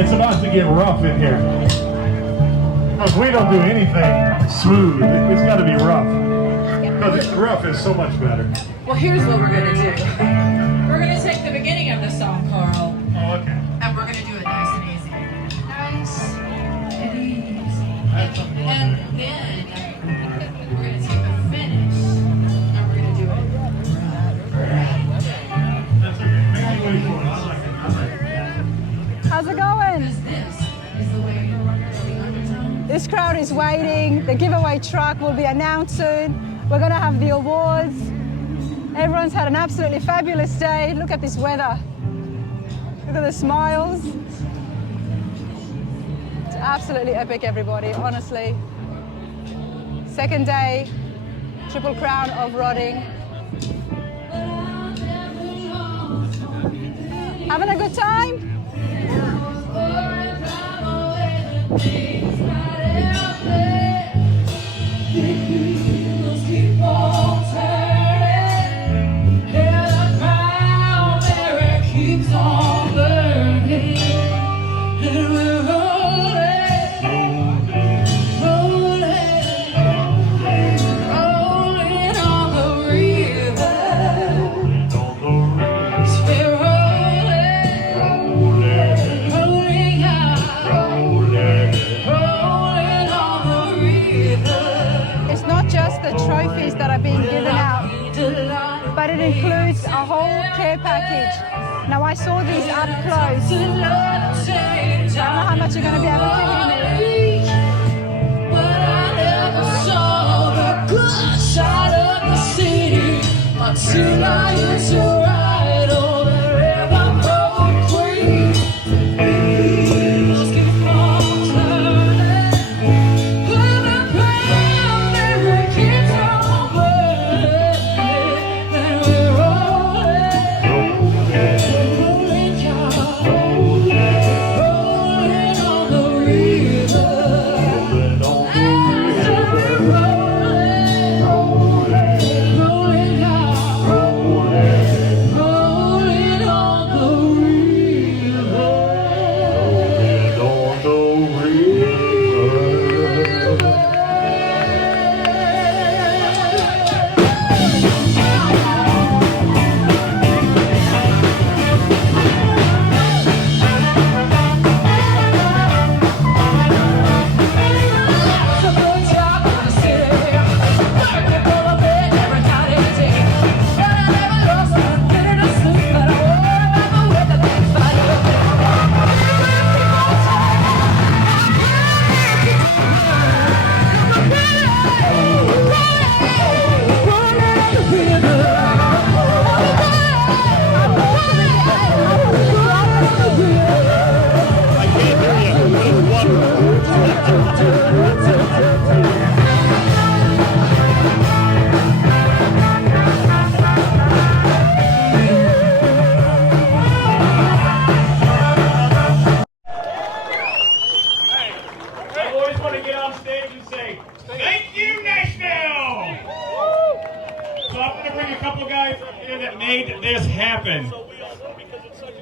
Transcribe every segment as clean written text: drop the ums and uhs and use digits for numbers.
It's about to get rough in here. Because we don't do anything smooth. It's got to be rough. Because rough is so much better. Well, here's what we're going to do. We're going to take the beginning of the song, Carl. Oh, okay. And we're going to do it nice and easy. Nice and easy. And then we're going to take the finish and we're going to do it. That's okay. Make me wait for it. I like it. How's it going? This is the way the undertone. This crowd is waiting. The giveaway truck will be announced soon. We're going to have the awards. Everyone's had an absolutely fabulous day. Look at this weather. Look at the smiles. It's absolutely epic, everybody, honestly. Second day, Triple Crown of Rodding. Having a good time? Trophies that are being given out, but it includes a whole care package. Now I saw these up close. I don't know how much you're going to be able to hear me. But I never saw the good side of the city until I used to ride on the railroad queen.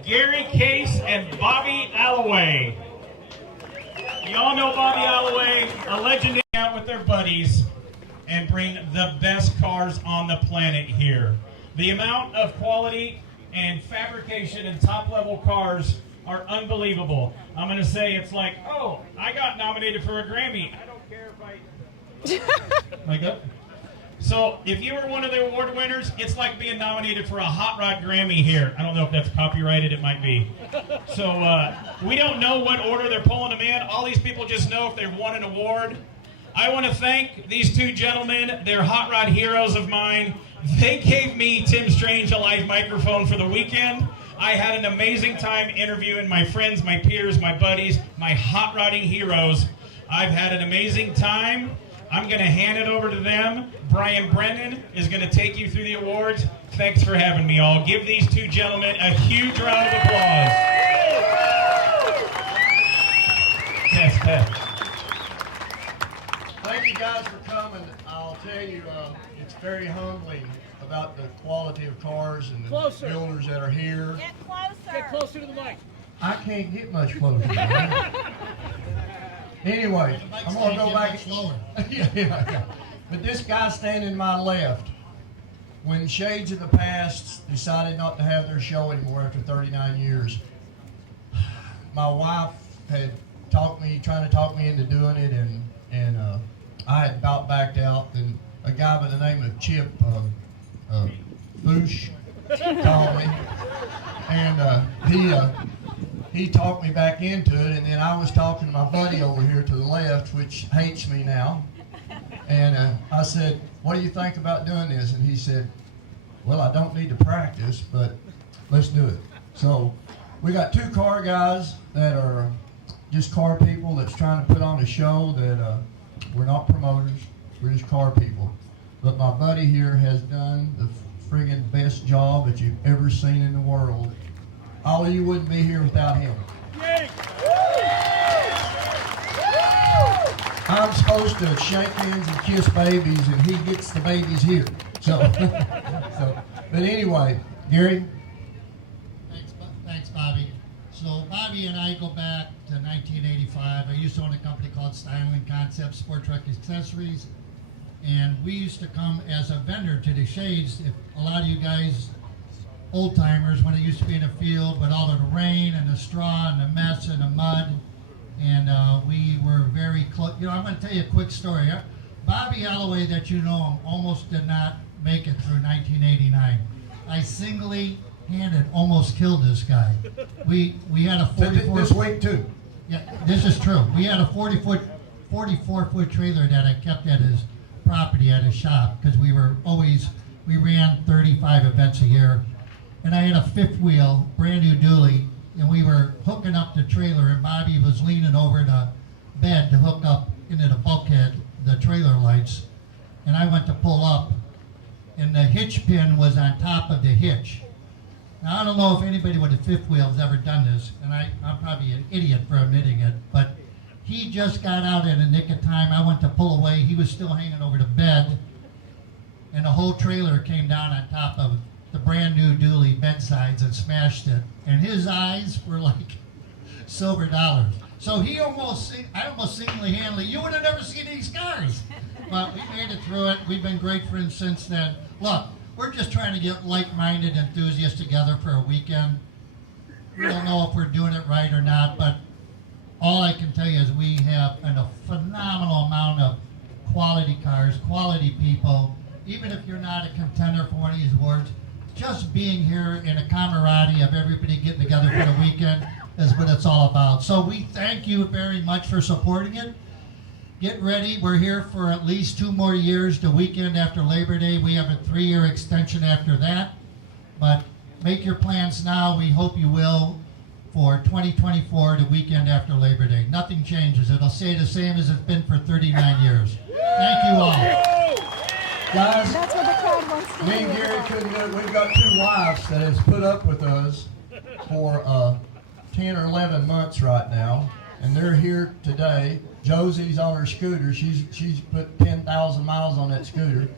Gary Case and Bobby Alloway. Y'all know Bobby Alloway, a legend, out with their buddies and bring the best cars on the planet here. The amount of quality and fabrication and top-level cars are unbelievable. I'm going to say it's like, oh, I got nominated for a Grammy. I don't care if I... like that? So if you were one of the award winners, it's like being nominated for a Hot Rod Grammy here. I don't know if that's copyrighted, it might be. So we don't know what order they're pulling them in. All these people just know if they've won an award. I want to thank these two gentlemen. They're Hot Rod heroes of mine. They gave me Tim Strange a live microphone for the weekend. I had an amazing time interviewing my friends, my peers, my buddies, my hot rodding heroes. I've had an amazing time. I'm going to hand it over to them. Brian Brennan is going to take you through the awards. Thanks for having me all. Give these two gentlemen a huge round of applause. Yes, Thank you guys for coming. I'll tell you, it's very humbling about the quality of cars and the builders that are here. Get closer. Get closer to the mic. I can't get much closer. Man. Anyway, I'm gonna go back slower. Yeah. But this guy standing to my left, when Shades of the Past decided not to have their show anymore after 39 years, my wife had trying to talk me into doing it, and I had about backed out. And a guy by the name of Chip Boosh called me, and he talked me back into it. And then I was talking to my buddy over here to the left, which hates me now. And I said, "What do you think about doing this?" And he said, "Well, I don't need to practice, but let's do it." So we got two car guys that are just car people that's trying to put on a show that we're not promoters, we're just car people. But my buddy here has done the friggin' best job that you've ever seen in the world. All of you wouldn't be here without him. I'm supposed to shake hands and kiss babies, and he gets the babies here. So, but anyway, Gary. Thanks, Bobby. So Bobby and I go back to 1985. I used to own a company called Styling Concepts Sport Truck Accessories, and we used to come as a vendor to the Shades. If a lot of you guys, old timers, when it used to be in a field with all of the rain and the straw and the mess and the mud, and we were very close. You know, I'm going to tell you a quick story. Bobby Alloway, that you know, almost did not make it through 1989. I single-handed almost killed this guy. We had a 44. This week too. Yeah, this is true. We had a 44-foot trailer that I kept at his property at his shop because we ran 35 events a year, and I had a fifth wheel, brand new dually, and we were hooking up the trailer, and Bobby was leaning over the bed to hook up into the bulkhead the trailer lights, and I went to pull up, and the hitch pin was on top of the hitch. Now, I don't know if anybody with a fifth wheel has ever done this, and I'm probably an idiot for admitting it, but he just got out in the nick of time. I went to pull away. He was still hanging over the bed, and the whole trailer came down on top of the brand new dually bedsides and smashed it. And his eyes were like silver dollars. So I almost single-handedly, you would have never seen these cars. But we made it through it. We've been great friends since then. Look, we're just trying to get like-minded enthusiasts together for a weekend. We don't know if we're doing it right or not, but all I can tell you is we have a phenomenal amount of quality cars, quality people. Even if you're not a contender for one of these awards, just being here in a camaraderie of everybody getting together for the weekend is what it's all about. So we thank you very much for supporting it. Get ready. We're here for at least 2 more years, the weekend after Labor Day. We have a 3-year extension after that. But make your plans now. We hope you will for 2024, the weekend after Labor Day. Nothing changes. It'll stay the same as it's been for 39 years. Thank you all. Guys, That's what the crowd wants to me hear. and Gary couldn't do it. We've got 2 wives that has put up with us for 10 or 11 months right now, and they're here today. Josie's on her scooter. She's put 10,000 miles on that scooter,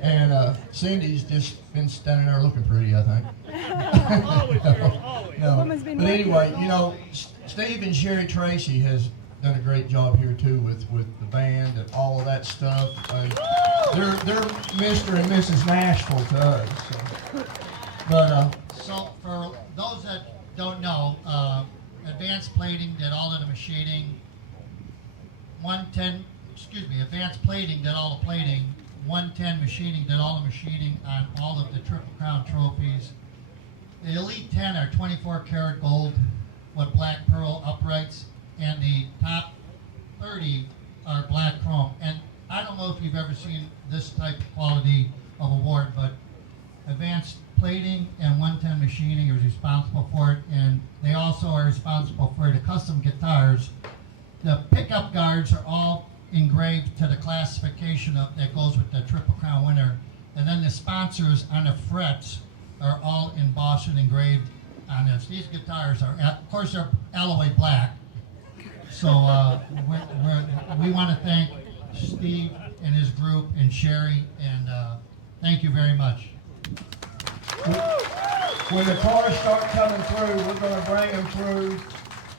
and Cindy's just been standing there looking pretty, I think. Always, girl, always. No. Woman's been But working anyway, so you know, Steve and Sherry Tracy has done a great job here too with the band and all of that stuff. And they're Mr. and Mrs. Nashville to us. So. But So for those that don't know, Advanced Plating did all of the machining. Advanced Plating did all the plating. 110 Machining did all the machining on all of the Triple Crown trophies. The Elite 10 are 24 karat gold with black pearl uprights, and the top 30 are black chrome. And I don't know if you've ever seen this type of quality of award, but Advanced Plating and 110 Machining is responsible for it, and they also are responsible for the custom guitars. The pickup guards are all engraved to the classification that goes with the Triple Crown winner, and then the sponsors on the frets are all embossed and engraved on this. These guitars are, of course, they're Alloway black. So we want to thank Steve and his group and Sherry, and thank you very much. When the cars start coming through, we're going to bring them through,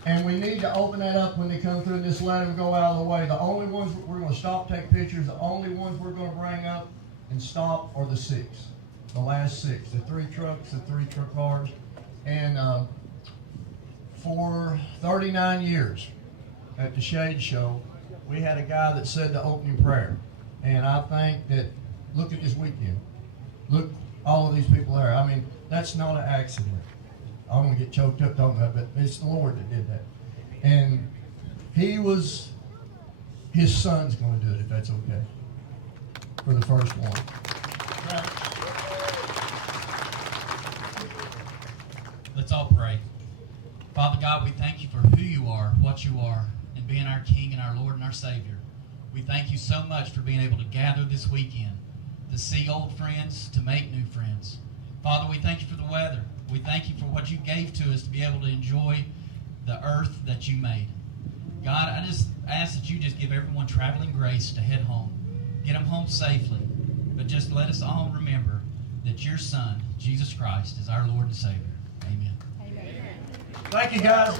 and we need to open that up when they come through and just let them go out of the way. The only ones we're going to stop, take pictures, the only ones we're going to bring up and stop are the 6, the last 6, the 3 trucks, the 3 truck cars. And for 39 years at the Shade Show, we had a guy that said the opening prayer. And I think that, look at this weekend. Look, all of these people there. I mean, that's not an accident. I'm going to get choked up talking about it, but it's the Lord that did that. And his son's going to do it, if that's okay, for the first one. Let's all pray. Father God, we thank you for who you are, what you are, and being our King and our Lord and our Savior. We thank you so much for being able to gather this weekend, to see old friends, to make new friends. Father, we thank you for the weather. We thank you for what you gave to us to be able to enjoy the earth that you made. God, I just ask that you just give everyone traveling grace to head home. Get them home safely. But just let us all remember that your Son, Jesus Christ, is our Lord and Savior. Amen. Thank you, guys.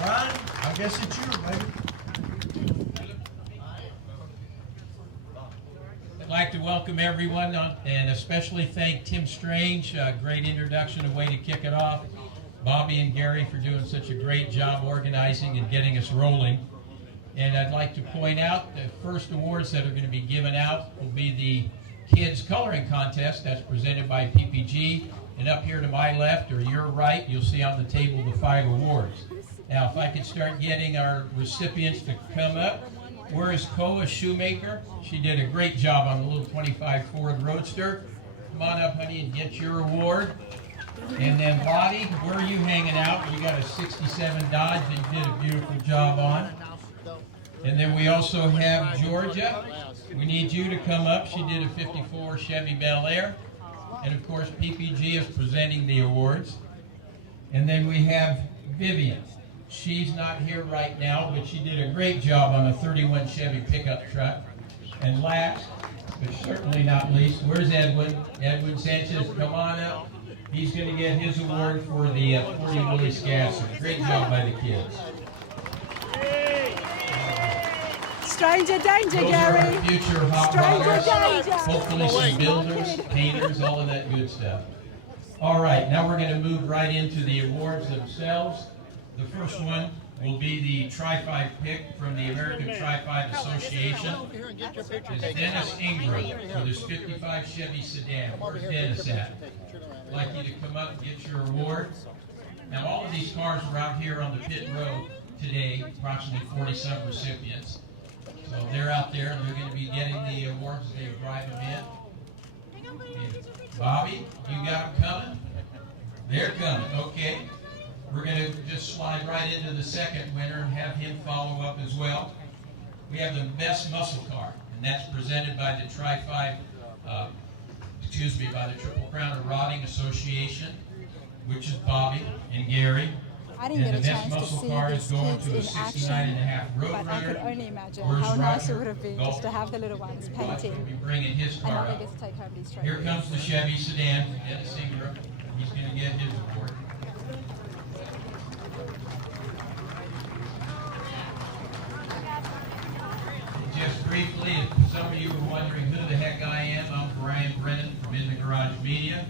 Ryan, I guess it's yours, baby. I'd like to welcome everyone and especially thank Tim Strange. Great introduction, a way to kick it off. Bobby and Gary for doing such a great job organizing and getting us rolling. And I'd like to point out the first awards that are going to be given out will be the Kids Coloring Contest. That's presented by PPG. And up here to my left or your right, you'll see on the table the 5 awards. Now, if I could start getting our recipients to come up. Where is Koa Shoemaker? She did a great job on the little 25 Ford Roadster. Come on up, honey, and get your award. And then Lottie, where are you hanging out? You got a 67 Dodge that you did a beautiful job on. And then we also have Georgia. We need you to come up. She did a 54 Chevy Bel Air. And of course, PPG is presenting the awards. And then we have Vivian. She's not here right now, but she did a great job on a 31 Chevy pickup truck. And last, but certainly not least, where's Edwin? Edwin Sanchez, come on up. He's going to get his award for the 40 Willie Scasser. Great job by the kids. Stranger danger, Those Gary. are our future hot Stranger rodders. danger. Hopefully some builders, painters, all of that good stuff. All right, now we're going to move right into the awards themselves. The first one will be the Tri-5 pick from the American Tri-5 Association. It's Dennis Ingram with his 55 Chevy sedan. Where's Dennis at? I'd like you to come up and get your award. Now all of these cars are out here on the pit road today, approximately 40-some recipients. So they're out there and they're going to be getting the awards as they drive them in. And Bobby, you got them coming? They're coming, okay. We're going to just slide right into the second winner and have him follow up as well. We have the best muscle car, and that's presented by the Tri-5, by the Triple Crown of Rodding Association, which is Bobby and Gary. I didn't And get a the best chance to muscle see car these is going kids to a in 69.5 action, Road but I could Runner. only imagine Where's how nice it Roger? would have been just to have the little ones Roger will painting, be bringing his and car now they up. get to take home these Here trophies. comes the Chevy sedan, Dennis Ingram. He's going to get his award. Just briefly, if some of you are wondering who the heck I am, I'm Brian Brennan from In the Garage Media,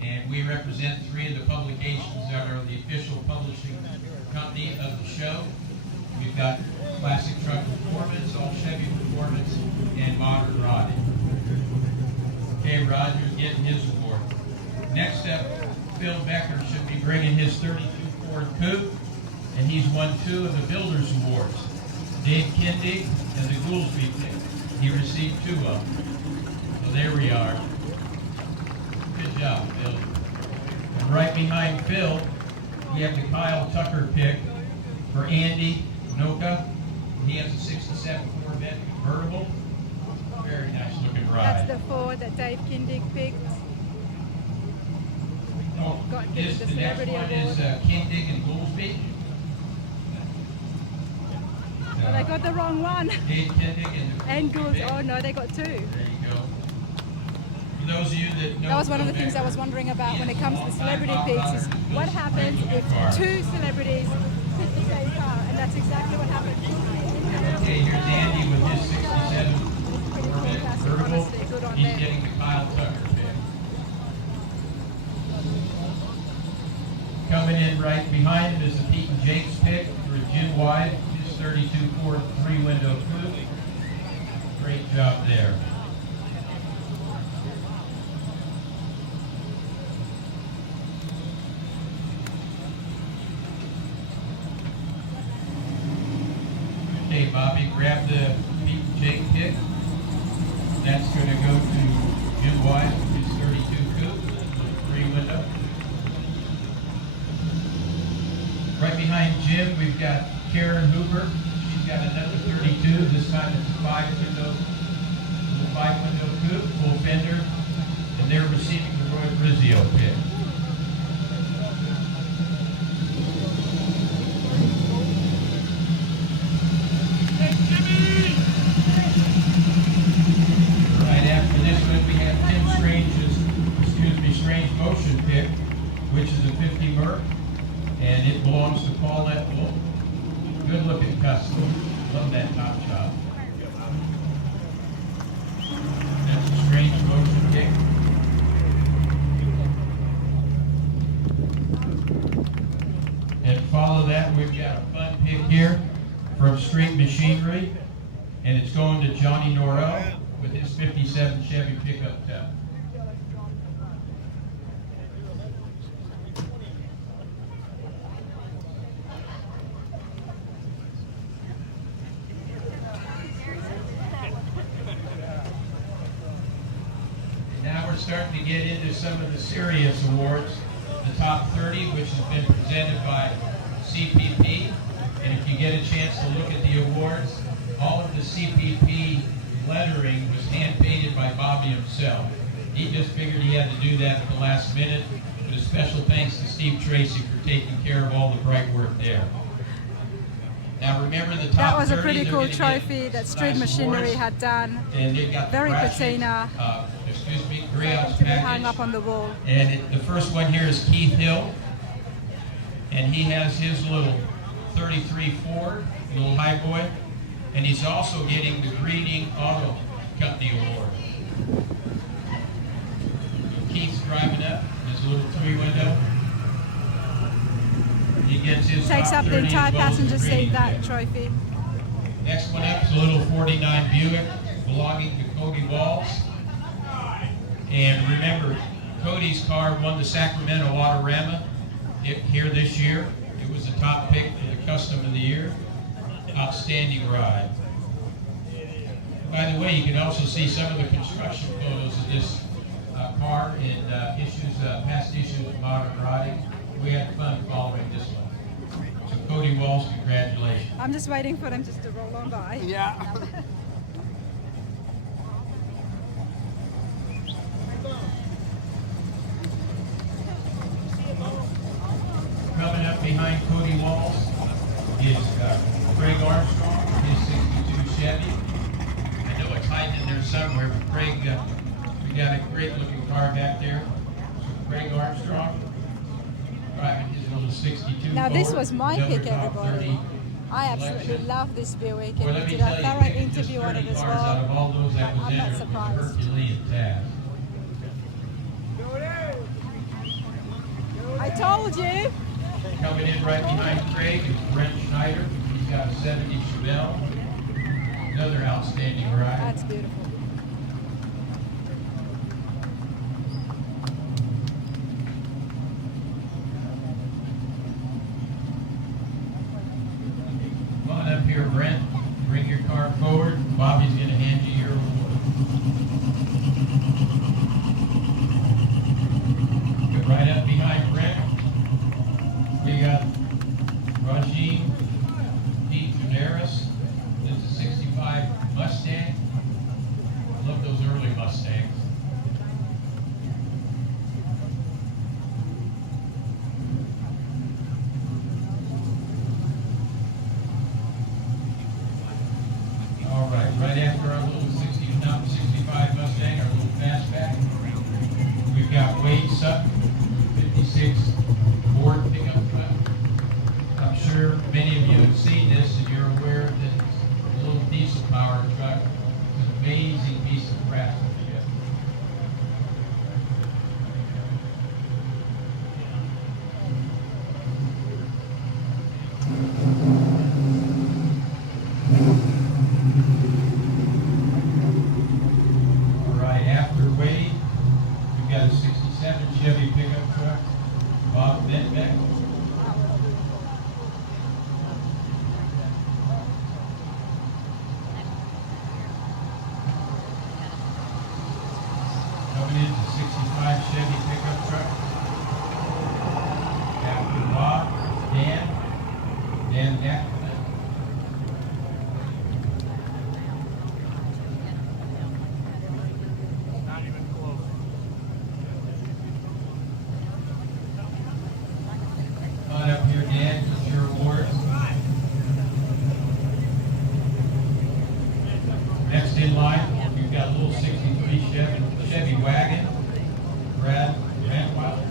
and we represent 3 of the publications that are the official publishing company of the show. We've got Classic Truck Performance, All Chevy Performance, and Modern Rodding. Okay, Roger's getting his award. Next up, Phil Becker should be bringing his 32 Ford Coupe, and he's won 2 of the Builders Awards. Dave Kindig and the Goolsby pick. He received 2 of them. So there we are. Good job, Phil. And right behind Phil, we have the Kyle Tucker pick for Andy Noka. He has a 67 Corvette convertible. Very nice looking ride. That's the Ford that Dave Kindig picked. Oh, got the next celebrity one is Kindig and Goolsby. Oh, they got the wrong one. Dave Kindig and the And Goolsby Gould. pick. Oh no, they got 2. There you go. For those of you that know, That was one of the things I was wondering about when it comes to celebrity picks is what happens if two celebrities pick the same car, and that's exactly what happened. Okay, here's Andy with his 67 Corvette Convertible. Honestly, good on He's them. getting the Kyle Tucker pick. Coming in right behind him is the Pete and Jake's pick for a Jim Wide, his 32 Ford 3-window coupe. Great job there. Okay, Bobby, grab the Pete and Jake pick. That's going to go to Jim Wise, his 32 coupe, 3-window. Right behind Jim, we've got Karen Hoover. She's got another 32. This time it's a 5-window coupe, full fender, and they're receiving the Roy Brizio pick. Right after this one, we have Tim Strange Motion pick, which is a 50 Merc, and it belongs to Paulette Wolf. Good looking custom. Love that top job. That's a Strange Motion pick. And follow that, we've got a fun pick here from Street Machinery, and it's going to Johnny Norrell with his 57 Chevy pickup truck. Now we're starting to get into some of the serious awards. The top 30, which has been presented by CPP. And if you get a chance to look at the awards, all of the CPP lettering was hand-painted by Bobby himself. He just figured he had to do that at the last minute. But a special thanks to Steve Tracy for taking care of all the bright work there. Now remember the top 30. That was a pretty they're cool gonna get trophy that Street nice Machinery awards. had done. And they've got the Very graphic, patina. Griot's To be hung package. up on the wall. And the first one here is Keith Hill. And he has his little 33 Ford, little high boy. And he's also getting the Greeting Auto Company Award. Keith's driving up his little 3-window. He gets his Takes top up the 30 entire as well as the passenger seat, Greeting that pick. trophy. Next one up is a little 49 Buick belonging to Cody Walls. And remember, Cody's car won the Sacramento Autorama here this year. It was the top pick for the Custom of the Year. Outstanding ride. By the way, you can also see some of the construction photos of this car in past issues of Modern Riding. We had fun following this one. So Cody Walls, congratulations. I'm just waiting for them just to roll on by. Yeah. Coming up behind Cody Walls is Craig Armstrong, his 62 Chevy. I know it's hiding in there somewhere, but Craig, we got a great looking car back there. So Craig Armstrong driving his little 62 Now this Ford, was my another pick, top everybody. 30 I absolutely selection. love this Buick, Well, and let we me did a tell you, thorough picking just interview on it 30 as cars out of well. all those that was I'm not entered was a surprised. Herculean task. I told you. Coming in right behind Craig is Brent Schneider. He's got a 70 Chevelle. Another outstanding ride. That's beautiful. Come on up here, Brent. Bring your car forward. Bobby's going to hand you your award. Get right up behind Brent. We got Rajin D. Junaris. This is a 65 Mustang. I love those early Mustangs. All right, right after our little 65 Mustang, our little fastback, We've got Wade Sutton, 56 Ford pickup truck. I'm sure many of you have seen this and you're aware that it's a little diesel powered truck. It's an amazing piece of craftsmanship. All right, after Wade, we've got a 67 Chevy pickup truck, Bob Benbeck. Coming in, the 65 Chevy pickup truck. After Bob, Dan Ackerman. Come on up here, Dan, get your award. Next in line, you've got a little 63 Chevy wagon, Brad Rantweiler.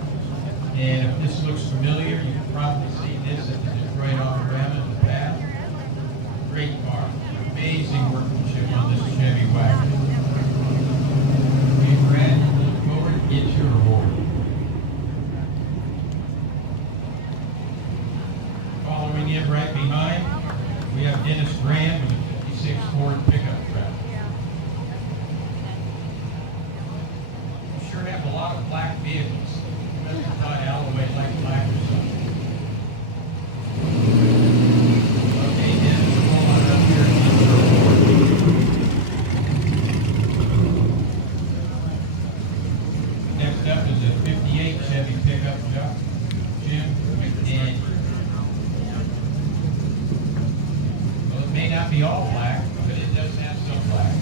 And if this looks familiar, you've probably seen this at the Detroit Autorama in the past. Great car, amazing workmanship on this Chevy wagon. Okay, Brad, look forward to get your award. Following in right behind, we have Dennis Graham with a 56 Ford pickup truck. We sure have a lot of black vehicles. I must have thought Alloway liked black or something. Okay, Dennis, come on up here and get your award. Next up is a 58 Chevy pickup truck, Jim McDaniel. Well, it may not be all black, but it does have some black.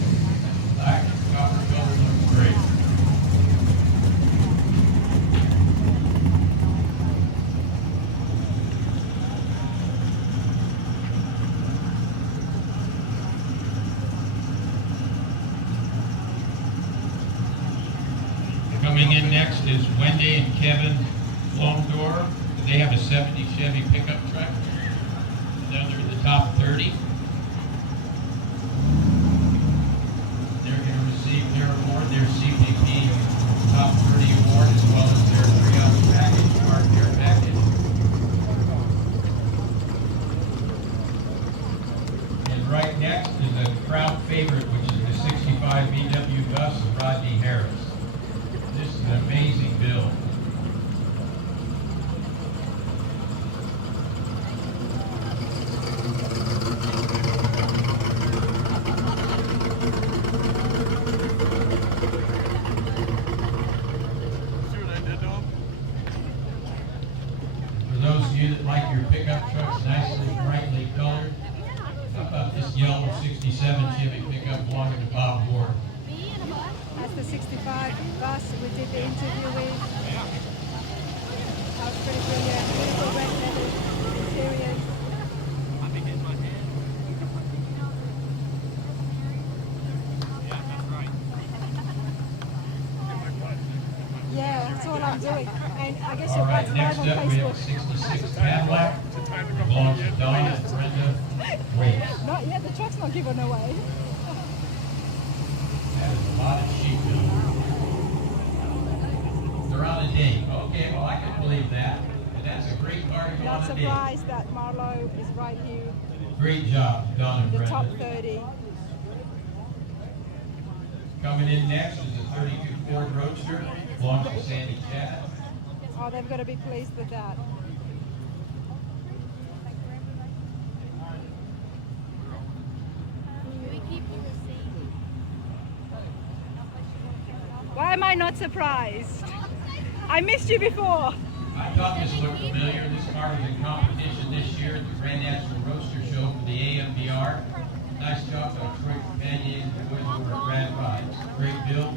Black, copper color looks great. Coming in next is Wendy and Kevin Longdor. They have a 70 Chevy pickup truck. Under the top 30. They're going to receive their award, their CPP top 30 award, as well as their 3-ounce package, car care package. And right next is a crowd favorite, which is the 65 VW bus of Rodney Harris. This is an amazing build. For those of you that like your pickup trucks nicely, brightly colored, how about this yellow 67 Chevy pickup belonging to Bob Ward? That's the 65 bus we did the interview with. That was pretty brilliant. Beautiful red leather interiors. Yeah, that's all I'm doing. And I guess All you're right, right next live on up we have a Facebook. 66 Cadillac, belongs to Donna and Brenda Waits. Not yet, the truck's not given away. That is a lot of sheep building. They're on a date. Okay, well, I can believe that. And that's a great car to go Not on a date. surprised that Marlowe is right here Great job, Donna and in the top Brenda. 30. Coming in next is a 32 Ford Roadster, belongs to Sandy Chad. Oh, they've got to be pleased with that. Why am I not surprised? I missed you before. I thought this looked familiar. This car was in competition this year at the Grand National Roadster Show for the AMBR. Nice job by Troy Companion and the boys over at Grand Rides. Great build.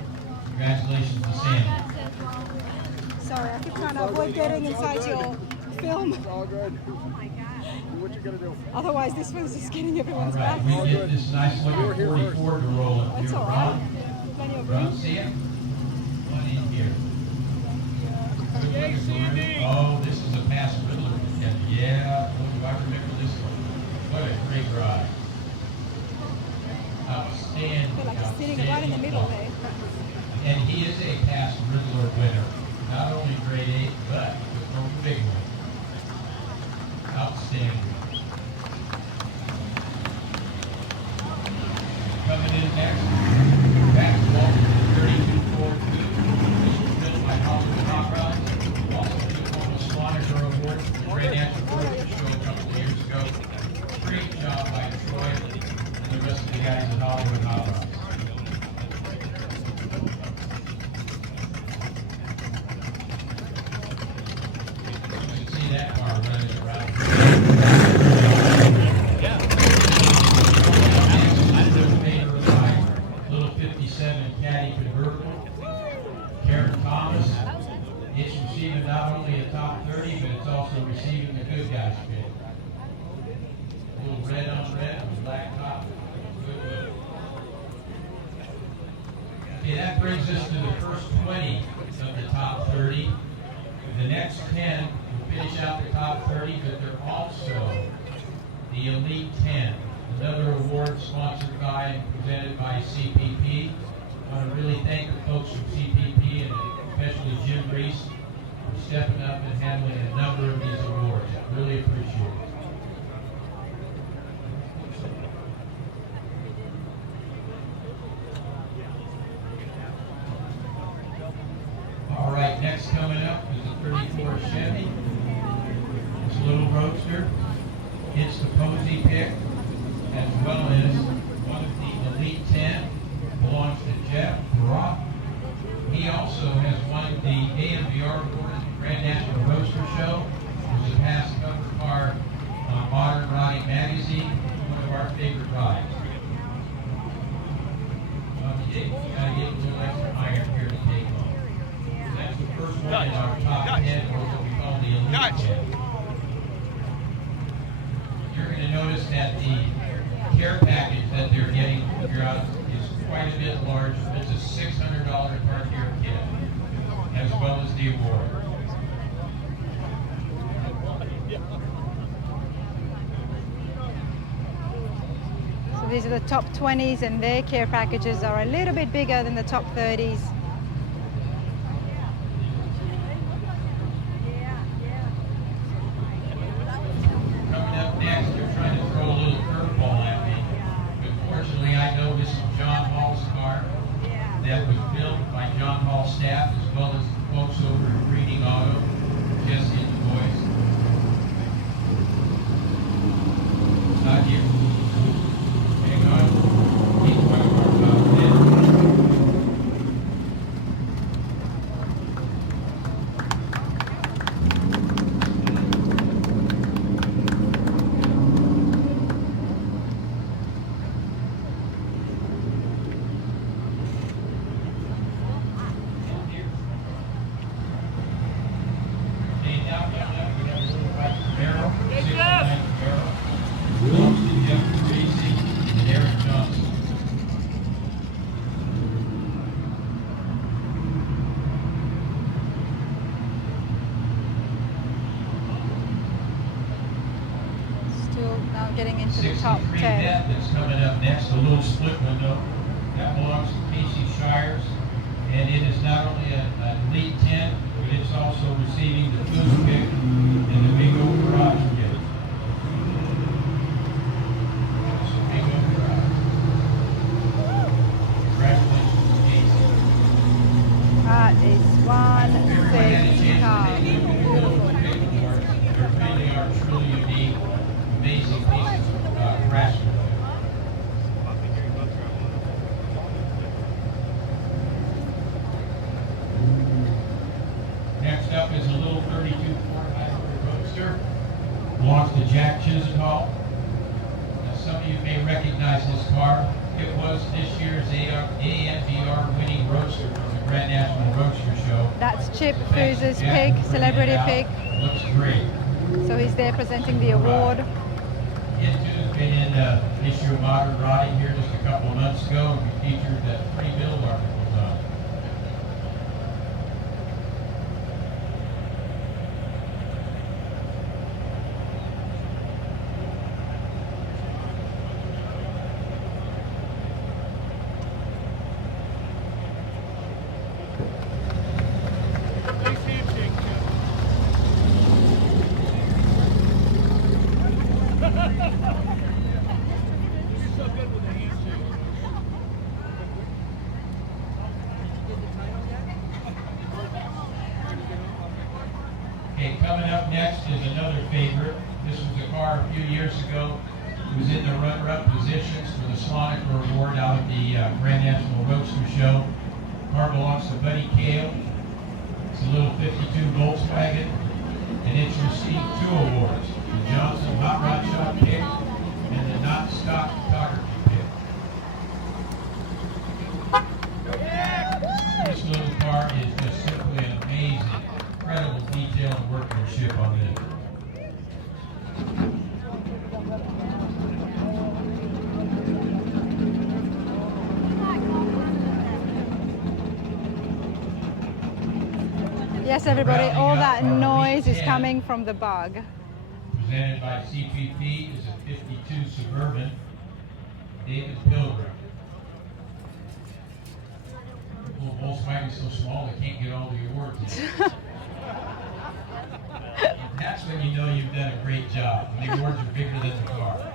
Congratulations to Sandy. Sorry, I keep trying to avoid getting inside your film. All good. What you gonna do? Otherwise, this one's just getting All everyone's right, back. we get this nice looking 44 to roll up That's here. all right. Plenty of Ron, room. see it? One in here. JCD. Oh, this is a past Riddler. Yeah, oh, do I remember this one? What a great ride. Outstanding. feel like he's sitting right in the middle there. And he is a past Riddler winner. Not only grade 8, but the big one. Outstanding. Coming in next, basketball 32-42. This was built by Hollywood Hot Rods. Also took home a Sloniger Award for the Grand National Road Show a couple of years ago. Great job by Troy and the rest of the guys at Hollywood Hot Rods. You can see that car running around. Little 57 Caddy convertible. Karen Thomas. It's receiving not only a top 30, but it's also receiving the good guys pick. A little red on red with black top. Good look. Okay, that brings us to the first 20 of the top 30. The next 10 will finish out the top 30, but they're also the Elite 10. Another award sponsored by and presented by CPP. I want to really thank the folks from CPP and especially Jim Reese for stepping up and handling a number of these awards. Really appreciate it. All right, next coming up is a 34 Chevy. It's a little roadster. It's the Posey pick, as well as one of the Elite 10, belongs to Jeff Brock. He also has won the AMVR Award at the Grand National Roadster Show. It was a past cover car on Modern Riding Magazine, one of our favorite rides. Okay, you gotta get a little extra iron here to take on. That's the first one in our top 10, or what we call the Elite 10. You're going to notice that the care package that they're getting throughout is quite a bit larger. It's a $600 car care kit, as well as the award. So these are the top 20s, and their care packages are a little bit bigger than the top 30s. Coming up next, they're trying to throw a little curveball at me. But fortunately, I know this is John Hall's car that was built by John Hall staff, as well as the folks over at Breeding Auto, Jesse and the boys. Not here. Hang on. He's one of our top 10. Still now getting into the top 63 10. net that's coming up next, a little split window. That belongs to Casey Shires. And it is not only an Elite 10, but it's also receiving the Goose pick and the big old garage kit. It's a big old garage. Congratulations, Casey. That is one Everybody had a big chance car. to take a look at the Goose pick awards. They really are truly unique, amazing pieces of craftsmanship. Next up is a little 32 Ford Hybrid Roadster. Belongs to Jack Chisenhall. Now, some of you may recognize this car. It was this year's AMVR winning roadster from the Grand National Roadster Show. That's Chip Thanks to Cruise's Jack pick, for bringing celebrity it out. pick. Looks great. So he's there presenting the award. It too has been in the issue of Modern Riding here just a couple of months ago. We featured 3 build articles on it. next is another favorite. This was a car a few years ago. It was in the runner-up positions for the Sloniker Award out at the Grand National Roadster Show. Car belongs to Buddy Kale. It's a little 52 Volkswagen, and it's received 2 awards: the Johnson Hot Rod Shop pick and the Not Stock Photography pick. This little car is just simply an amazing, incredible detail and workmanship on this. Yes, everybody, all that noise is coming from the bug. Presented by CPP is a 52 Suburban David Pilgrim. Well, Volkswagen's so small they can't get all the awards in. That's when you know you've done a great job. When the awards are bigger than the car.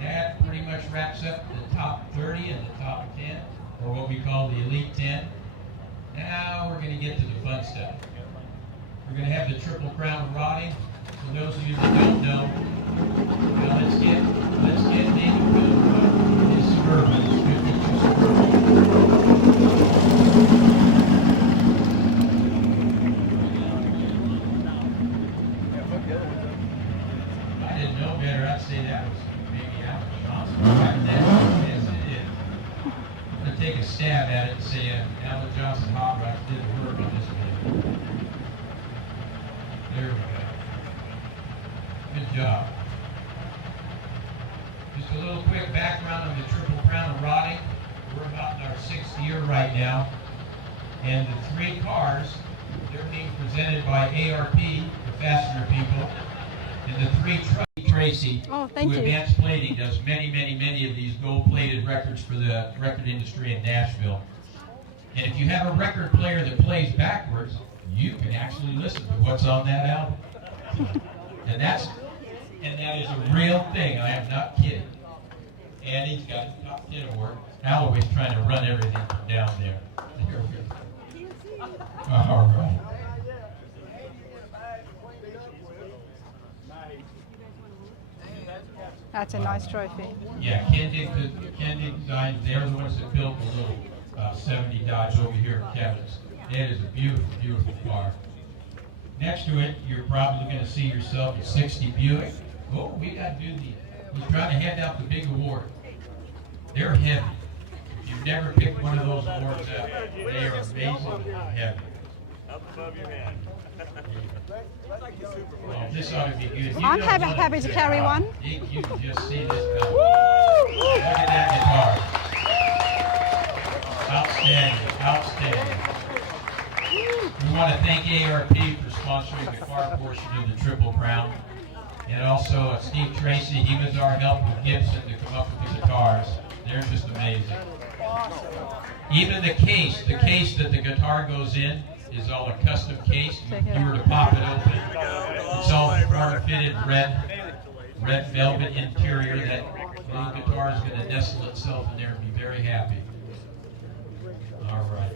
That pretty much wraps up the top 30 and the top 10, or what we call the Elite 10. Now we're going to get to the fun stuff. We're going to have the Triple Crown rotting. For those of you that don't know, now let's get David Pilgrim, his Suburban, his 52 Suburban. I didn't know better. I'd say that was maybe Alan Johnson. Yes, it is. I'm going to take a stab at it and say Alan Johnson Hot Rods did the work on this video. There we go. Good job. Just a little quick background on the Triple Crown of Rotting. We're about in our 6th year right now. And the 3 cars, they're being presented by ARP, the fastener people. And the 3 trucks, Tracy, thank who you. Advanced Plating does many of these gold-plated records for the record industry in Nashville. And if you have a record player that plays backwards, you can actually listen to what's on that album. And that is a real thing. I am not kidding. And he's got his top 10 award. Alloway's trying to run everything from down there. There we go. All right. That's a nice trophy. Yeah, Kendig Design, they're the ones that built the little 70 Dodge over here in Kevin's. It is a beautiful, beautiful car. Next to it, you're probably going to see yourself a 60 Buick. Oh, we got to do he's trying to hand out the big award. They're heavy. If you've never picked one of those awards up, they are amazing heavy. Up above your head. Well, this ought to be good. I'm happy to carry one. You can just see this coming. Look at that guitar. Outstanding, outstanding. We want to thank ARP for sponsoring the car portion of the Triple Crown. And also Steve Tracy, he was our help with Gibson to come up with the guitars. They're just amazing. Even the case that the guitar goes in is all a custom case. If you were to pop it open, it's all form-fitted red velvet interior. That little guitar is going to nestle itself in there and be very happy. All right.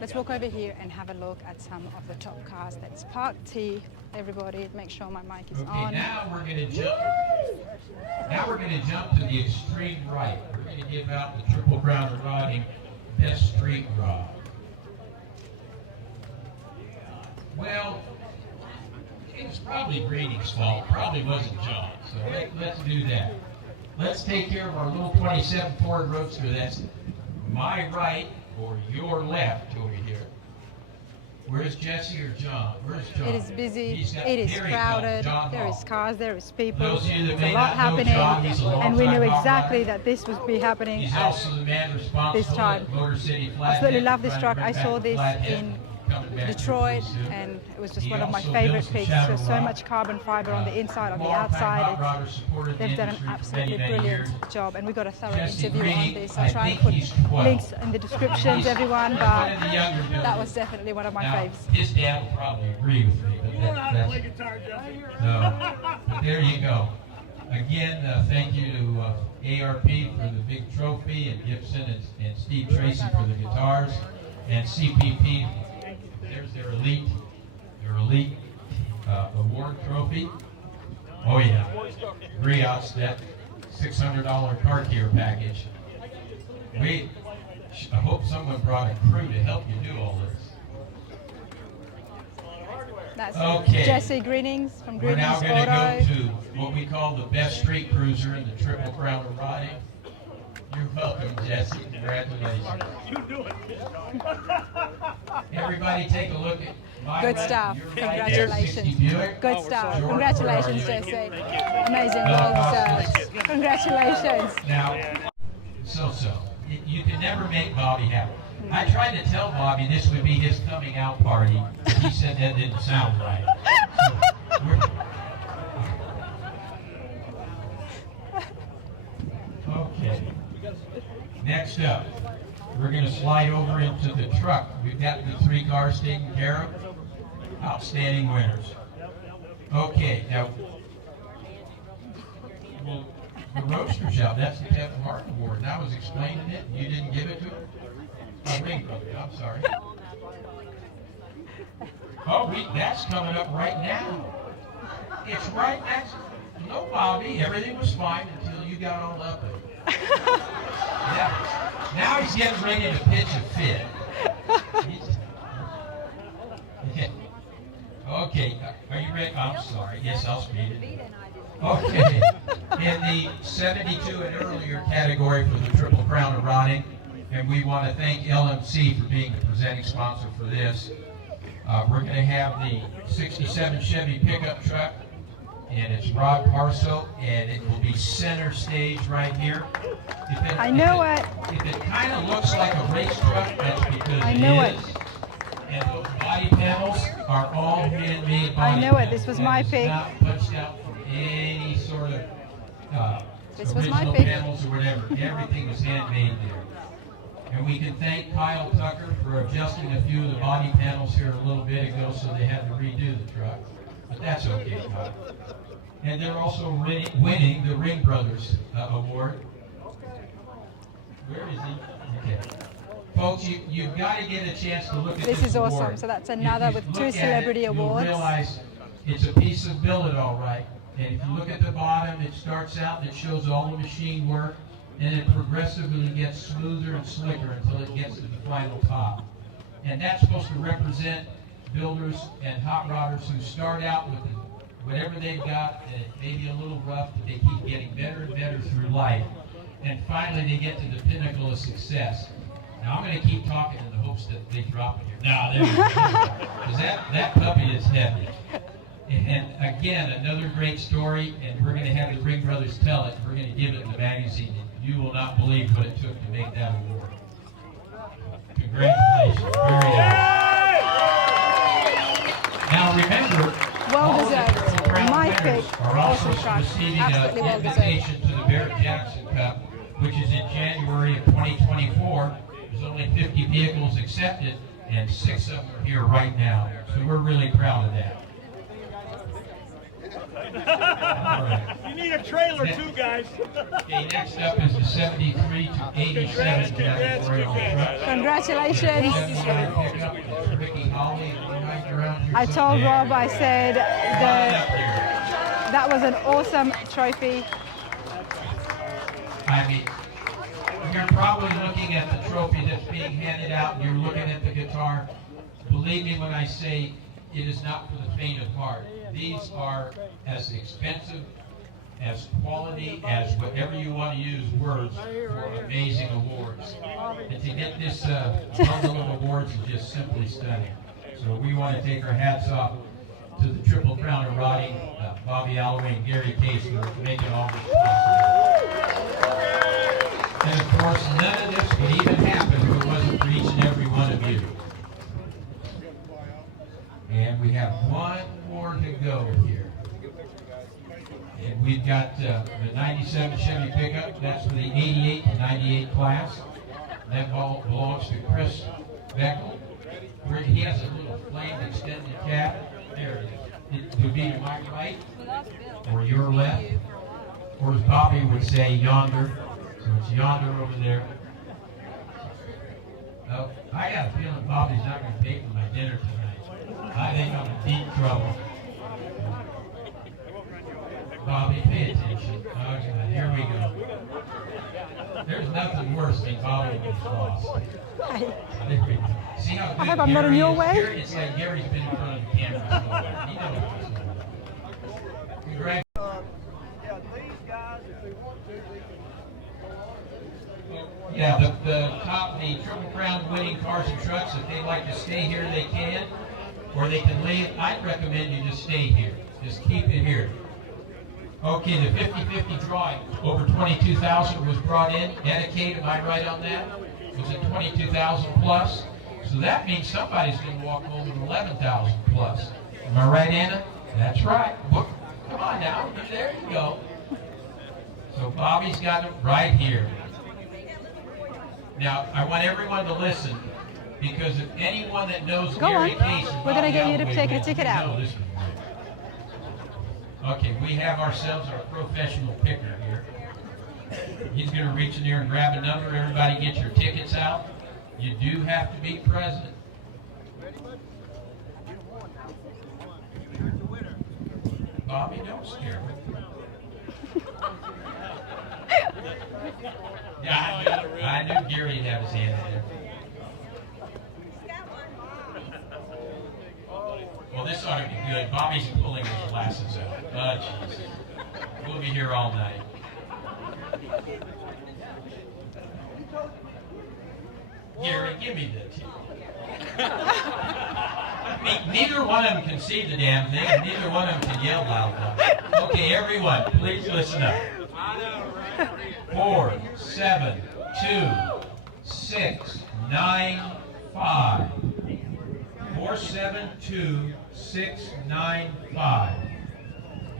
Let's walk over here and have a look at some of the top cars. That's Park T. Everybody, make sure my mic is Okay, on. now we're going to jump. Now we're going to jump to the extreme right. We're going to give out the Triple Crown of Riding Best Street Rod. Well, it's probably Grading's fault. Probably wasn't John. So let's do that. Let's take care of our little 27 Ford Roadster. That's my right or your left over here. Where's Jesse or John? Where's John? It is busy, He's got- it is here he crowded, comes, John there is Hall. cars, there is people, Those of you that there's may a lot not know happening, John, he's a and we knew longtime hot exactly rodder. that this would be happening He's at also the man responsible this time. at Motor City Flathead. Absolutely love this trying to truck. bring I back saw the this Flathead in coming back Detroit, pretty soon. and it was just He one of my also favorite builds the picks. Shadow There's so Rock. much carbon fiber on the inside, on the Longtime hot outside. rodder, supported the They've done an industry for absolutely many, many brilliant years. job, and we got a thorough Jesse interview on Green, this. I I'll try and think put he's 12. links in the descriptions, everyone, One of but the younger that builders. was definitely one of my Now, faves. his dad will probably agree with me, but You know how to play that's, guitar, Jesse. no. But there you go. Again, thank you to ARP for the big trophy, and Gibson and Steve Tracy for the guitars. and CPP. There's their elite award trophy. Oh yeah, Griot's that $600 car care package. I hope someone brought a crew to help you do all this. That's Okay. Jesse Greenings from We're now Greenings going to Auto. go to what we call the best street cruiser in the Triple Crown of riding. You're welcome, Jesse. Congratulations. You do it. Everybody take a look at my Good red, stuff. your red Congratulations. 60 Buick. Good stuff. George, Congratulations, where are you? Jesse. Amazing. Well deserved. Congratulations. Now, you can never make Bobby happy. I tried to tell Bobby this would be his coming out party, but he said that didn't sound right. So okay. Next up, we're going to slide over into the truck. We've got the 3 cars taken care of. Outstanding winners. Okay, now, well, the Roaster Shop, that's the Kevin Hart Award, and I was explaining it, you didn't give it to him? Ring brother, I'm sorry. Oh, that's coming up right now. It's right next. No, Bobby, everything was fine until you got all up in it. Yeah. Now he's getting ready to pitch a fit. Okay, are you ready? I'm sorry. Yes, I'll speed it. Okay. In the 72 and earlier category for the Triple Crown of Riding, and we want to thank LMC for being the presenting sponsor for this. We're going to have the 67 Chevy pickup truck, and it's Rod Parso, and it will be center stage right here. I know it. If it kind of looks like a race truck, that's because I know it is. And those body panels are all handmade body I know it. panels. This was my That is pick. not punched out from any sort of This was my original pick. panels or whatever. Everything was handmade there. And we can thank Kyle Tucker for adjusting a few of the body panels here a little bit ago, so they had to redo the truck. But that's okay, Kyle. And they're also winning the Ring Brothers Award. Where is he? Okay. Folks, you've got to get a chance to look at This this is awesome. award. So that's If another you with look 2 at celebrity it, awards. You'll realize it's a piece of billet, all right. And if you look at the bottom, it starts out and it shows all the machine work, and it progressively gets smoother and slicker until it gets to the final top. And that's supposed to represent builders and hot rodders who start out with whatever they've got, and it may be a little rough, but they keep getting better and better through life. And finally, they get to the pinnacle of success. Now, I'm going to keep talking in the hopes that they drop it here. No, there we go. Because that puppy is heavy. And again, another great story, and we're going to have the Ring Brothers tell it. We're going to give it in the magazine. You will not believe what it took to make that award. Congratulations. Very nice. Now remember, Well all of the deserved. Triple Crown My winners pick. are also Awesome truck. receiving Absolutely an well deserved. invitation to the Barrett Jackson Cup, which is in January of 2024. There's only 50 vehicles accepted, and 6 of them are here right now. So we're really proud of that. All right. You need a trailer too, guys. Okay, next up is the 73 to 87 category on trucks. Congratulations. Ricky Holly, right around here I told somewhere. Rob, I said Come on up here. that was an awesome trophy. I mean, you're probably looking at the trophy that's being handed out, and you're looking at the guitar. Believe me when I say it is not for the faint of heart. These are as expensive, as quality, as whatever you want to use words for amazing awards. And to get this bundle of awards is just simply stunning. So we want to take our hats off to the Triple Crown of Riding, Bobby Alloway and Gary Case for making all this possible. And of course, none of this would even happen if it wasn't for each and every one of you. And we have one more to go here. And we've got the 97 Chevy pickup. That's for the 88 to 98 class. That all belongs to Chris Beckel. He has a little flame extended cab. There it is. It would be to my right, or your left, or as Bobby would say, yonder. So it's yonder over there. Oh, I got a feeling Bobby's not going to pay for my dinner tonight. I think I'm in deep trouble. Bobby, pay attention. Okay, here we go. There's nothing worse than Bobby gets lost. There we go. See how good I hope I'm not in Gary your is? way. Gary, it's like Gary's been in front of the camera so long. He knows what's going on. Congrats. Yeah, these guys, if they want to, they can. Yeah, the Triple Crown winning cars and trucks, if they'd like to stay here, they can, or they can leave. I'd recommend you just stay here. Just keep it here. Okay, the 50-50 drawing, over 22,000 was brought in. Dedicated, am I right on that? Was it 22,000 plus? So that means somebody's going to walk home with 11,000 plus. Am I right, Anna? That's right. Look, come on now. There you go. So Bobby's got it right here. Now, I want everyone to listen, because if anyone that knows Go Gary on. Case and We're gonna Bobby get you to Alloway take a well, ticket you out. know this one. Okay, we have ourselves our professional picker here. He's going to reach in there and grab a number. Everybody get your tickets out. You do have to be present. Bobby, don't scare me. Yeah, I knew Gary would have his hand in there. Well, this ought to be good. Bobby's pulling his glasses out. Oh, Jesus. We'll be here all night. Gary, give me the ticket. Neither one of them can see the damn thing, and neither one of them can yell loud enough. Okay, everyone, please listen up. 4, 7, 2, 6, 9, 5. 4, 7, 2, 6, 9, 5.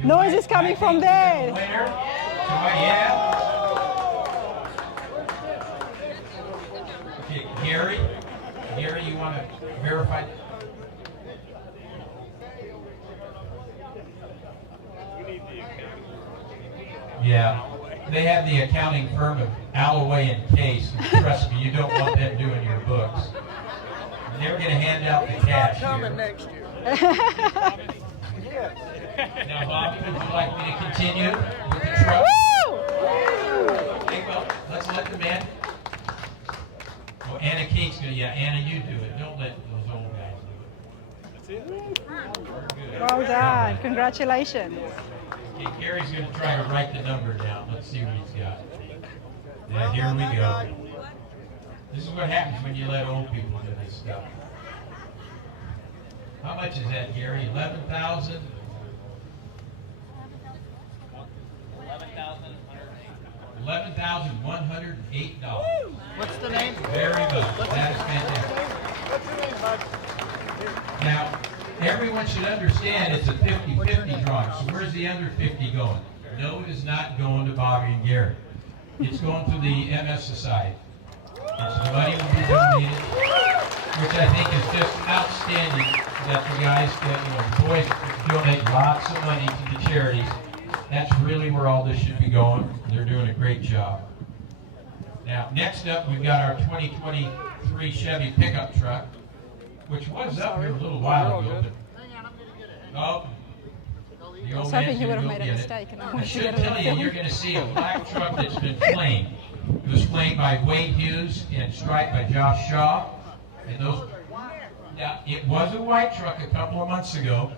Noise is coming from there. Winner. Yeah. Okay, Gary, you want to verify? Yeah, they have the accounting firm of Alloway and Case. Trust me, you don't want them doing your books. They're going to hand out the cash Coming here. next year. Now, Bobby, would you like me to continue with the truck? Okay, well, let's let the man. Well, Anna Kate's going to, yeah, Anna, you do it. Don't let those old guys do it. Well done. Congratulations. Okay, Gary's going to try to write the number down. Let's see what he's got. Yeah, here we go. This is what happens when you let old people do this stuff. How much is that, Gary? 11,000? $11,108. What's the name? Very good. That is fantastic. What's your name, bud? Now, everyone should understand it's a 50-50 drawing. So where's the under 50 going? No, it is not going to Bobby and Gary. It's going to the MS Society. And some money will be donated, which I think is just outstanding that the guys, the boys donate lots of money to the charities. That's really where all this should be going. They're doing a great job. Now, next up, we've got our 2023 Chevy pickup truck, which was up here a little while ago. But, oh, the I was old hoping man's he would gonna have go made a get it. mistake and I I wanted to should get it tell on you, film. you're going to see a black truck that's been flamed. It was flamed by Wade Hughes and striped by Josh Shaw. And those, now, it was a white truck a couple of months ago,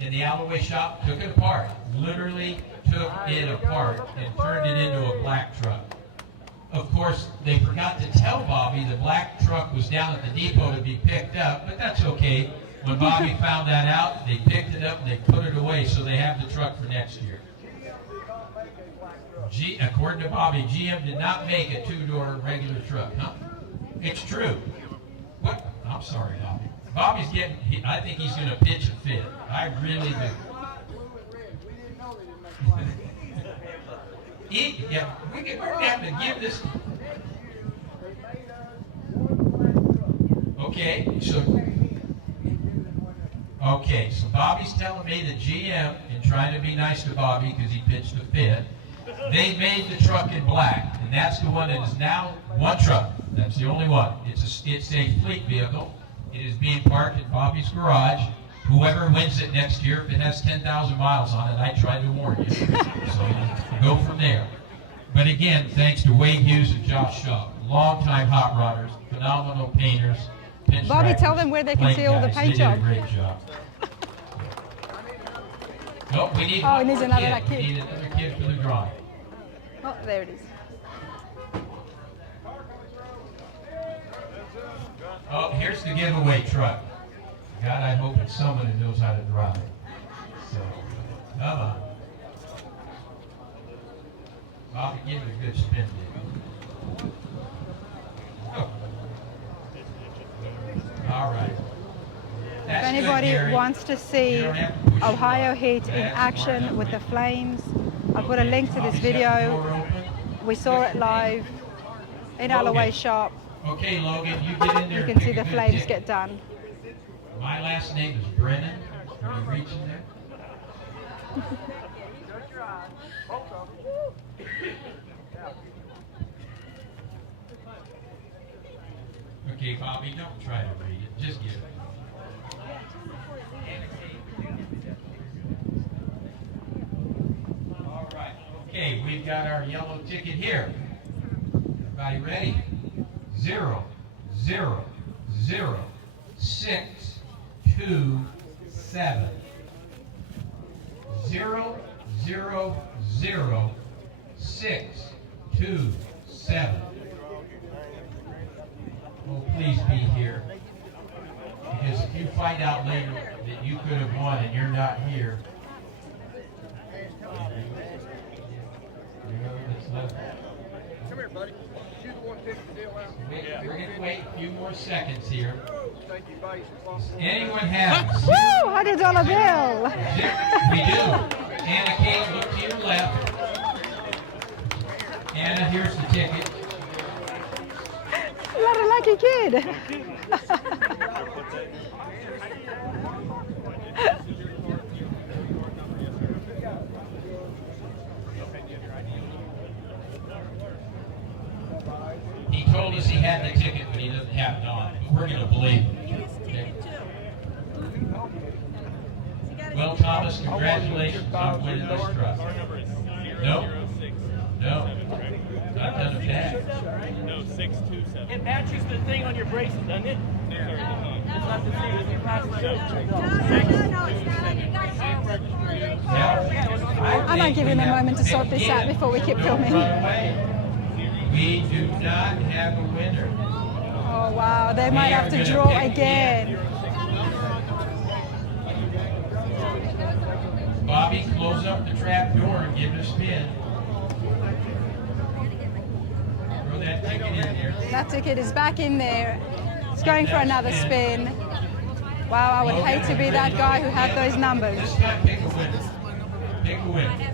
and the Alloway shop took it apart. Literally took it apart and turned it into a black truck. Of course, they forgot to tell Bobby the black truck was down at the depot to be picked up, but that's okay. When Bobby found that out, they picked it up and they put it away, so they have the truck for next year. According to Bobby, GM did not make a two-door regular truck, huh? It's true. What? I'm sorry, Bobby. Bobby's getting, I think he's going to pitch a fit. I really do. Yeah, we're going to have to give this. Okay, so Bobby's telling me that GM, and trying to be nice to Bobby because he pitched a fit, They made the truck in black, and that's the one that is now one truck. That's the only one. It's a fleet vehicle. It is being parked at Bobby's garage. Whoever wins it next year, if it has 10,000 miles on it, I try to warn you. So you go from there. But again, thanks to Wade Hughes and Josh Shaw, longtime hot rodders, phenomenal painters. Bobby, pinstripers, tell them where they can paint see all the guys. paint They job. did a great job. Nope, we need Oh, one it needs more another kid. like kid. We need another kid for the drawing. Oh, there it is. Oh, here's the giveaway truck. God, I hope it's someone who knows how to drive. So, come on. Bobby, give it a good spin, dude. Oh. All right. If That's good, anybody Gary. wants to You see don't have to push the Ohio button. Heat in That's action smart. with the Flames, I'll put a link to this Bobby's got the video. door open. We saw it live in Alloway Shop. Okay, Logan, you get in there. You and can pick see a the good Flames ticket. get done. My last name is Brennan. Can you reach in there? Okay, Bobby, don't try to read it. Just give it. All right. Okay, we've got our yellow ticket here. Everybody ready? 0, 0, 0, 6, 2, 7. 0, 0, 0, 6, 2, 7. Oh, please be here. Because if you find out later that you could have won and you're not here, Come here, buddy. You the one picking the deal out. we're going to wait a few more seconds here. Thank you, buddy. Anyone have Woo! $100 bill! We do. Anna Kate, look to your left. Anna, here's the ticket. What a lucky kid! He told us he had the ticket, but he doesn't have it on. But we're going to believe him. Okay? Well, Thomas, congratulations on winning this truck. No? No. Not done with that. It matches the thing on your bracelet, doesn't it? It's not the same as your passport. Yeah. I might give him a moment to sort this out before we keep filming. We do not have a winner. Oh wow, they might have to draw again. Bobby, close up the trap door and give it a spin. Throw that ticket in there. That ticket is back in there. It's going for another spin. Wow, I would hate to be that guy who had those numbers. This time, pick a winner. Pick a winner.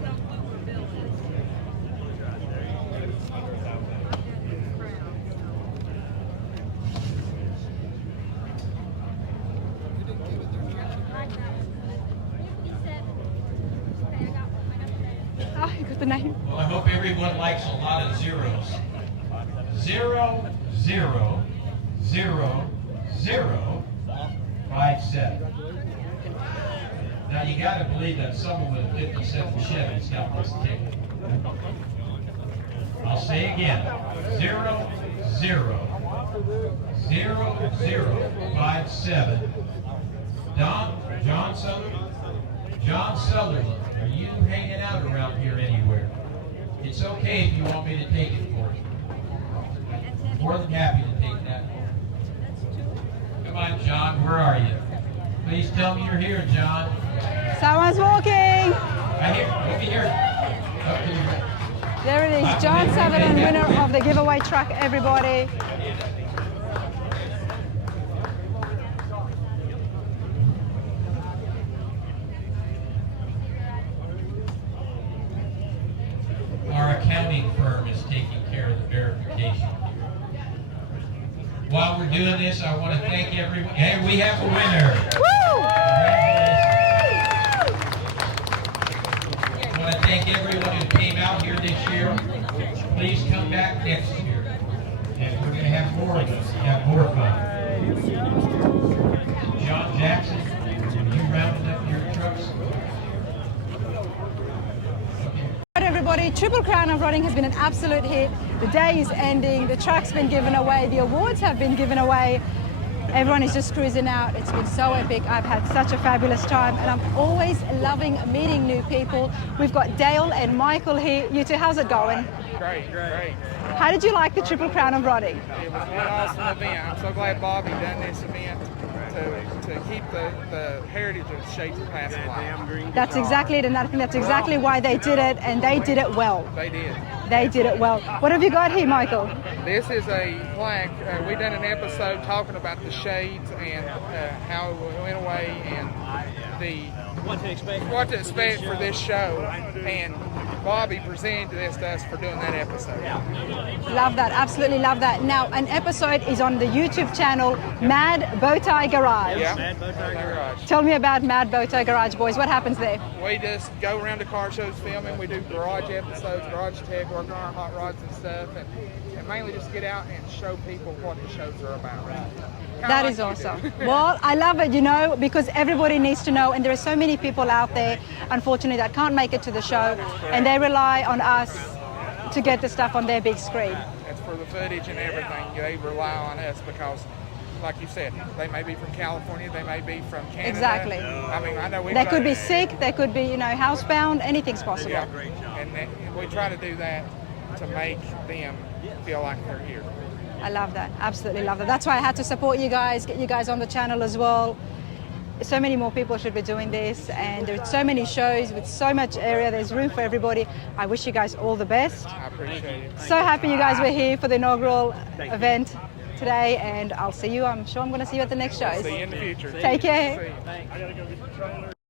Oh, you got the name. Well, I hope everyone likes a lot of zeros. 0, 0, 0, 0, 5, 7. Now you got to believe that someone with a 57 Chevy's got this ticket. I'll say again: 0, 0, 0, 0, 5, 7. John Sutherland. John Sutherland, are you hanging out around here anywhere? It's okay if you want me to take it for you. More than happy to take that for you. Come on, John, where are you? Please tell me you're here, John. Someone's walking. Right here, over here. Up to the right. There it is, John Sutherland, winner of the giveaway truck, everybody. Our accounting firm is taking care of the verification. While we're doing this, I want to thank everyone. Hey, we have a winner. Woo! Congratulations. I want to thank everyone who came out here this back next year. And we're going to have more of this, have more fun. John Jackson, you rounding up your trucks? Right, everybody, Triple Crown of Rotting has been an absolute hit. The day is ending, the truck's been given away, the awards have been given away. Everyone is just cruising out. It's been so epic. I've had such a fabulous time, and I'm always loving meeting new people. We've got Dale and Michael here. You two, how's it going? Great. How did you like the Triple Crown of Rotting? It was an awesome event. I'm so glad Bobby done this event to keep the heritage of Shades of Past alive. That's exactly it, and I think that's exactly why they did it, and they did it well. They did. They did it well. What have you got here, Michael? This is a plaque. We done an episode talking about the Shades and how it went away and what to expect for this show. And Bobby presented this to us for doing that episode. Love that, absolutely love that. Now, an episode is on the YouTube channel Mad Bowtie Garage. Yeah, Mad Bowtie Garage. Tell me about Mad Bowtie Garage, boys. What happens there? We just go around to car shows filming. We do garage episodes, garage tech, working on our hot rods and stuff, and mainly just get out and show people what the shows are about. That is awesome. Well, I love it, you know, because everybody needs to know, and there are so many people out there, unfortunately, that can't make it to the show, and they rely on us to get the stuff on their big screen. That's for the footage and everything. They rely on us because, like you said, they may be from California, they may be from Canada. Exactly. I mean, I know They could be sick, they could be, you know, housebound, anything's possible. Yeah, and we try to do that to make them feel like they're here. I love that, absolutely love that. That's why I had to support you guys, get you guys on the channel as well. So many more people should be doing this, and there's so many shows with so much area, there's room for everybody. I wish you guys all the best. I appreciate it. So happy you guys were here for the inaugural event today, and I'll see you, I'm sure I'm going to see you at the next show. See you in the future. Take care. See you.